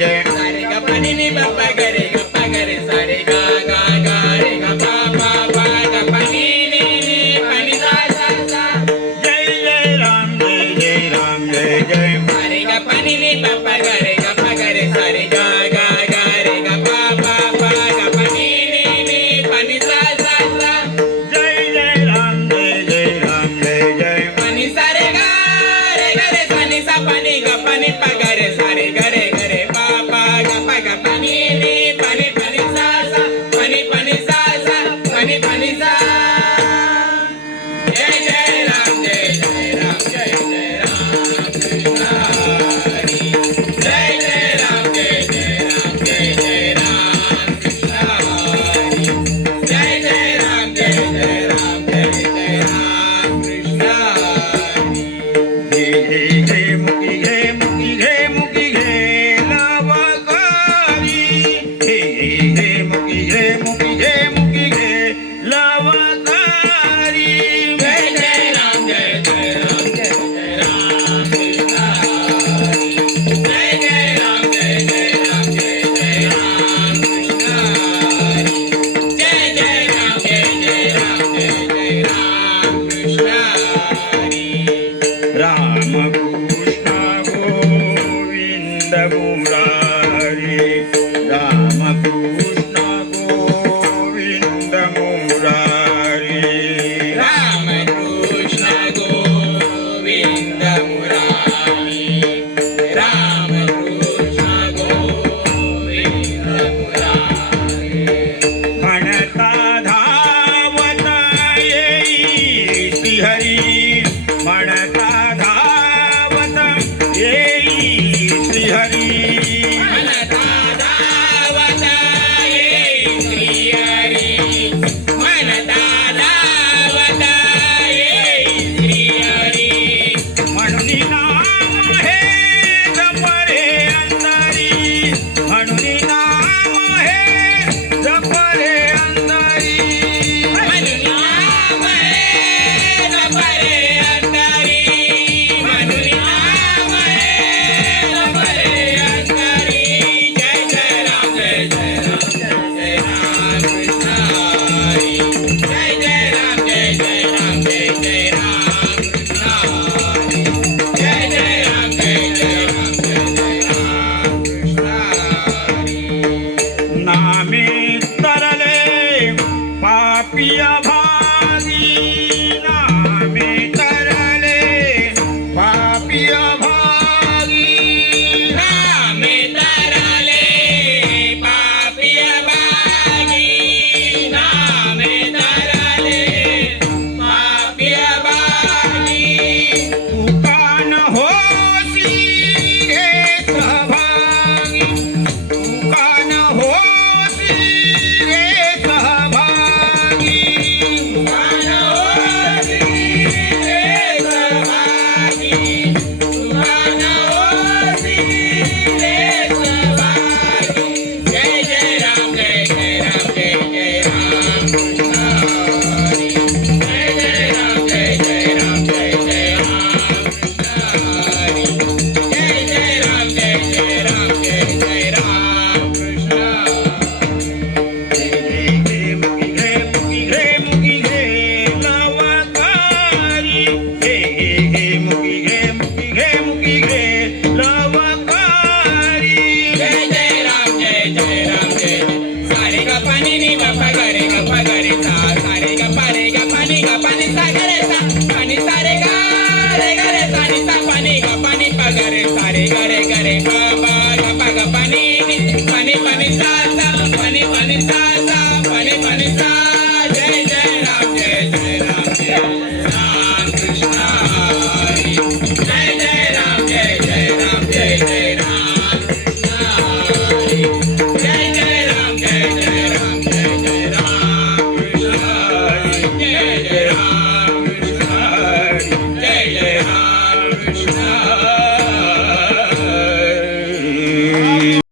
जय सारे ग पनि नि बाप्पा गरे ग प गरे सारे गा गा गा रे ग पा पा पा ग पनि नि नि पनि सा सा सा जय जय राम जय जय सारे ग पनि नि बाप्पा गरे ग प गरे सारे गा गा गा रे ग पा पा पा ग पनि नि नि पनि सा सा सा जय राम जय पनि सारे गा रे ग रे पनि सा पनि ग पनि प गरे सारे गरे गरे पा पा ग प ग पनि नि पनि पनि सा सा पनि पनि सा सा पनि पनि सा जय जय राम जय राम जय राम कृष्ण हरि जय राम जय राम जय राम कृष्ण हरि जय राम जय राम जय राम कृष्ण हरि हे मुखी हे मुखी हे लवकारी हे मुखी हे लवकारी जय राम जय राम जय राम कृष्ण हरि जय राम जय राम जय राम कृष्ण हरि जय राम जय राम जय राम कृष्ण हरि राम कृष्ण गोविंद मुरारी राम कृष्ण गोविंद मुरारी राम कृष्ण गोविंद मुरारी राम कृष्ण गोविंद मुरारी म्हणता धावता येई श्रीहरी म्हणता धावता येई श्रीहरी मनता धावता ये श्री हरी मनता धावता ये श्री हरी म्हणून नाम हे जपरे अंतरी म्हणून नाम हे जपरे अंतरी मनुनाम हे जपरे अंतरी मनुनाम हे जपरे अंतरी जय राम जय राम कृष्ण हरि जय राम जय राम जय राम कृष्ण हरि जय राम जय राम कृष्ण हरि नामे तरले पापिया भागी नामे तरले पापिया भागी रामे तरले पापिय बागी नामे तरले पापिय बागी तुकान होसी घे सहभागी तुकान होसी घे सहभागी मानवसी रे सहभागी मानवसी रे सहभागी जय राम जय राम जय राम कृष्ण हरि जय राम जय राम जय राम कृष्ण हरि जय राम जय राम जय राम कृष्ण जय राम जय सारे ग पानी नि बापा गरे ग प गरे सा सारे ग पारे ग पानी सा गरे सा पानी सारे ग रे सा नि सा पानी ग पानी प गरे सारे गरे